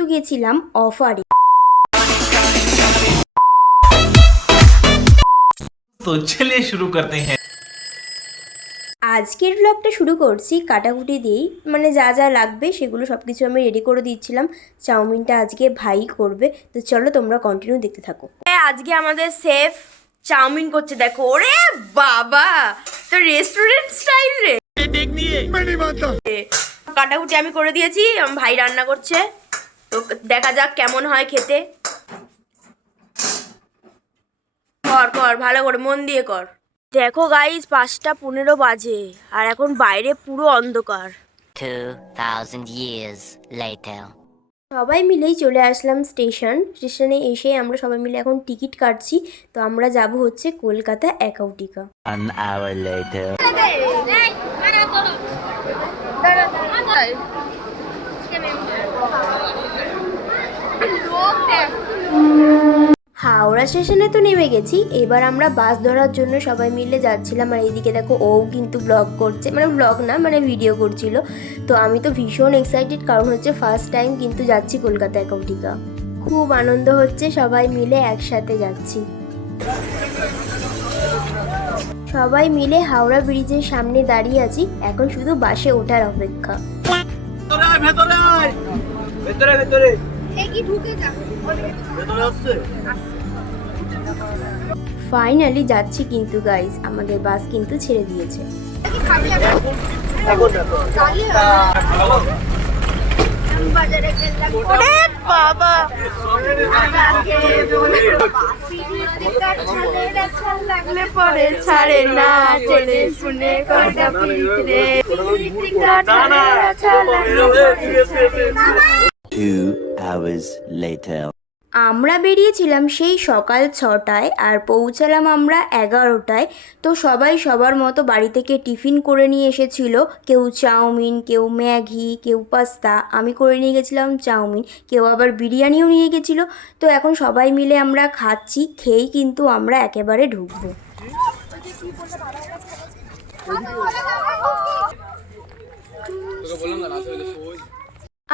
কিন্তু গেছিলাম অফারে। तो चलिए शुरू करते हैं। আজকের ব্লগটা শুরু করছি কাটাকুটি দিয়েই, মানে যা যা লাগবে সেগুলো সব কিছু আমি রেডি করে দিচ্ছিলাম। চাউমিনটা আজকে ভাই করবে, তো চলো তোমরা কন্টিনিউ দেখতে থাকো। আজকে আমাদের শেফ চাউমিন করছে, দেখো। ওরে বাবা, তো রেস্টুরেন্ট স্টাইল রে। কাটাকুটি আমি করে দিয়েছি, ভাই রান্না করছে, তো দেখা যাক কেমন হয় খেতে। কর কর, ভালো করে মন দিয়ে কর। দেখো গাইস, 5:15 বাজে আর এখন বাইরে পুরো অন্ধকার। 2000 years later. সবাই মিলেই চলে আসলাম স্টেশনে এসে আমরা সবাই মিলে এখন টিকিট কাটছি। তো আমরা যাব হচ্ছে Kolkata অ্যাকাউন্টিকা। An hour later. Howrah স্টেশনে তো নেমে গেছি, এবার আমরা বাস ধরার জন্য সবাই মিলে যাচ্ছিলাম। আর এইদিকে দেখো ও কিন্তু ব্লগ করছে, মানে ব্লগ না মানে ভিডিও করছিল। তো আমি তো ভীষণ এক্সাইটেড, কারণ হচ্ছে ফার্স্ট টাইম কিন্তু যাচ্ছি কলকাতা অ্যাকাউন্টিকা। খুব আনন্দ হচ্ছে, সবাই মিলে একসাথে যাচ্ছি। সবাই মিলে হাওড়া ব্রিজের সামনে দাঁড়িয়ে আছি, এখন শুধু বাসে ওঠার অপেক্ষা। ফাইনালি যাচ্ছি কিন্তু গাইস, আমাদের বাস কিন্তু ছেড়ে দিয়েছে। ছাড়ে না চলে শুনে 2 hours later. আমরা বেরিয়েছিলাম সেই সকাল 6টায় আর পৌঁছালাম আমরা 11টায়। তো সবাই সবার মতো বাড়ি থেকে টিফিন করে নিয়ে এসেছিল, কেউ চাউমিন, কেউ ম্যাগি, কেউ পাস্তা। আমি করে নিয়ে গেছিলাম চাউমিন, কেউ আবার বিরিয়ানিও নিয়ে গেছিলো। তো এখন সবাই মিলে আমরা খাচ্ছি, খেয়েই কিন্তু আমরা একেবারে ঢুকবো।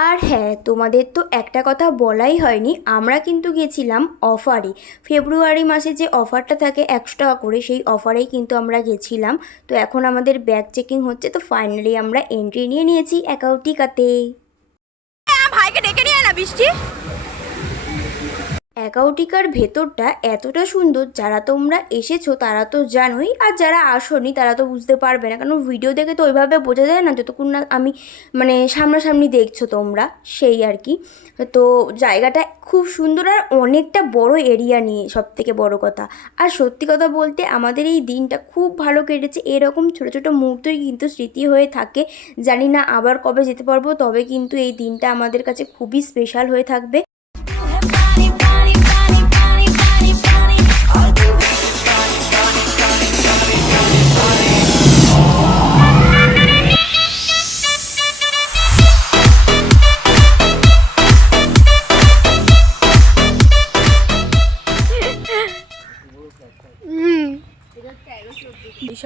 আর হ্যাঁ, তোমাদের তো একটা কথা বলাই হয়নি, আমরা কিন্তু গেছিলাম অফারে। ফেব্রুয়ারি মাসে যে অফারটা থাকে 100 টাকা করে, সেই অফারেই কিন্তু আমরা গেছিলাম। তো এখন আমাদের ব্যাগ চেকিং হচ্ছে, তো ফাইনালি আমরা এন্ট্রি নিয়ে নিয়েছি অ্যাকাউন্টিকাতে। ভাইকে ডেকে নিয়ে না বৃষ্টি। অ্যাকাউন্টিকার ভেতরটা এতটা সুন্দর, যারা তোমরা এসেছো তারা তো জানোই, আর যারা আসোনি তারা তো বুঝতে পারবে না, কারণ ভিডিও দেখে তো ওইভাবে বোঝা যায় না, যতক্ষণ না আমি মানে সামনাসামনি দেখছো তোমরা, সেই আর কি। তো জায়গাটা খুব সুন্দর আর অনেকটা বড় এরিয়া নিয়ে, সব থেকে বড় কথা। আর সত্যি কথা বলতে আমাদের এই দিনটা খুব ভালো কেটেছে। এরকম ছোটো ছোটো মুহূর্তই কিন্তু স্মৃতি হয়ে থাকে। জানি না আবার কবে যেতে পারবো, তবে কিন্তু এই দিনটা আমাদের কাছে খুবই স্পেশাল হয়ে থাকবে।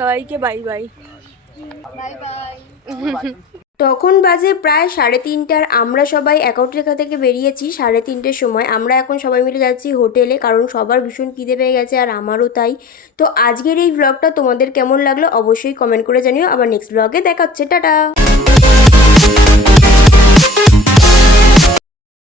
সবাইকে বাই বাই। তখন বাজে প্রায় 3:30, আমরা সবাই অ্যাকাউন্টিকা থেকে বেরিয়েছি 3:30 সময়। আমরা এখন সবাই মিলে যাচ্ছি হোটেলে, কারণ সবার ভীষণ খিদে পেয়ে গেছে আর আমারও তাই। তো আজকের এই ব্লগটা তোমাদের কেমন লাগলো অবশ্যই কমেন্ট করে জানিও। আবার নেক্সট ব্লগে দেখা হচ্ছে, টাটা।